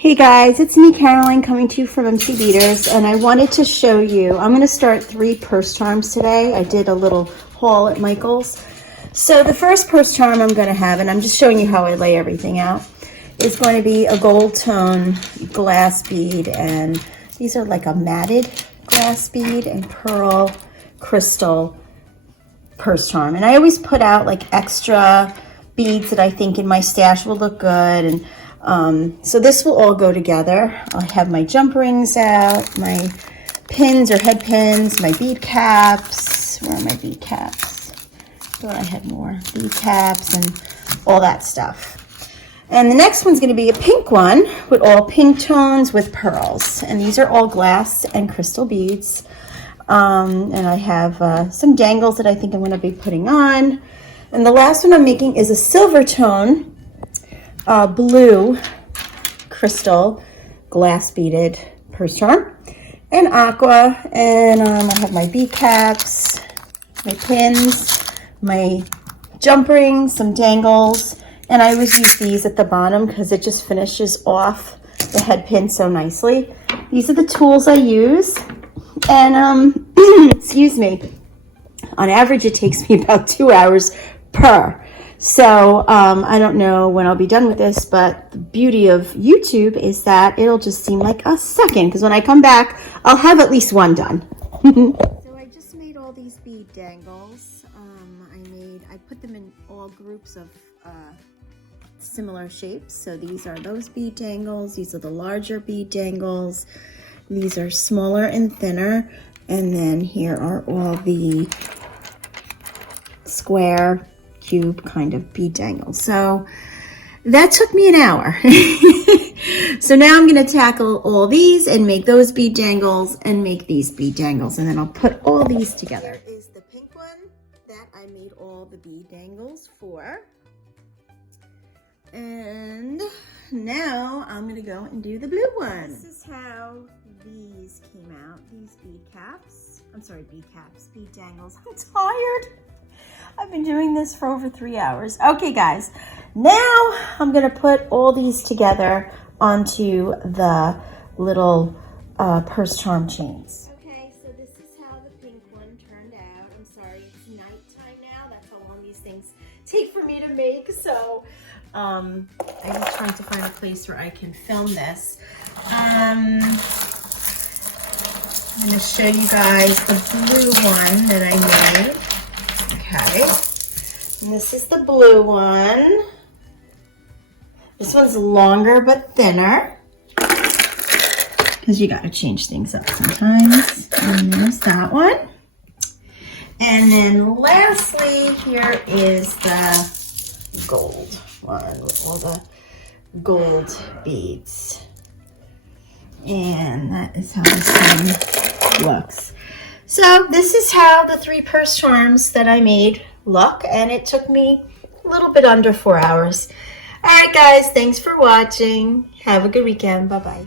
Hey guys, it's me Caroline coming to you from MC Beaders, and I wanted to show you, I'm going to start 3 purse charms today. I did a little haul at Michael's. So the first purse charm I'm going to have, and I'm just showing you how I lay everything out, is going to be a gold tone glass bead, and these are like a matted glass bead and pearl crystal purse charm. And I always put out like extra beads that I think in my stash will look good, and so this will all go together. I'll have my jump rings out, my pins or head pins, my bead caps. Where are my bead caps? I thought I had more. Bead caps and all that stuff. And the next one's going to be a pink one with all pink tones with pearls. And these are all glass and crystal beads. And I have some dangles that I think I'm going to be putting on. And the last one I'm making is a silver tone blue crystal glass beaded purse charm and aqua, and I have my bead caps, my pins, my jump rings, some dangles, and I always use these at the bottom because it just finishes off the head pin so nicely. These are the tools I use, and excuse me, on average it takes me about 2 hours per. So I don't know when I'll be done with this, but the beauty of YouTube is that it'll just seem like a second, because when I come back, I'll have at least one done. So I just made all these bead dangles. I put them in all groups of similar shapes. So these are those bead dangles. These are the larger bead dangles. These are smaller and thinner. And then here are all the square cube kind of bead dangles. So that took me an hour. So now I'm going to tackle all these and make those bead dangles and make these bead dangles, and then I'll put all these together. Here is the pink one that I made all the bead dangles for, and now I'm going to go and do the blue one. This is how these came out, these bead caps. I'm sorry, bead caps, bead dangles. I'm tired. I've been doing this for over 3 hours. Okay, guys, now I'm going to put all these together onto the little purse charm chains. Okay, so this is how the pink one turned out. I'm sorry, it's nighttime now. That's how long these things take for me to make. So I'm just trying to find a place where I can film this. I'm going to show you guys the blue one that I made. Okay, and this is the blue one. This one's longer but thinner, because you got to change things up sometimes. And there's that one. And then lastly, here is the gold one with all the gold beads. And that is how this one looks. So this is how the 3 purse charms that I made look, and it took me a little bit under 4 hours. All right, guys, thanks for watching. Have a good weekend. Bye-bye.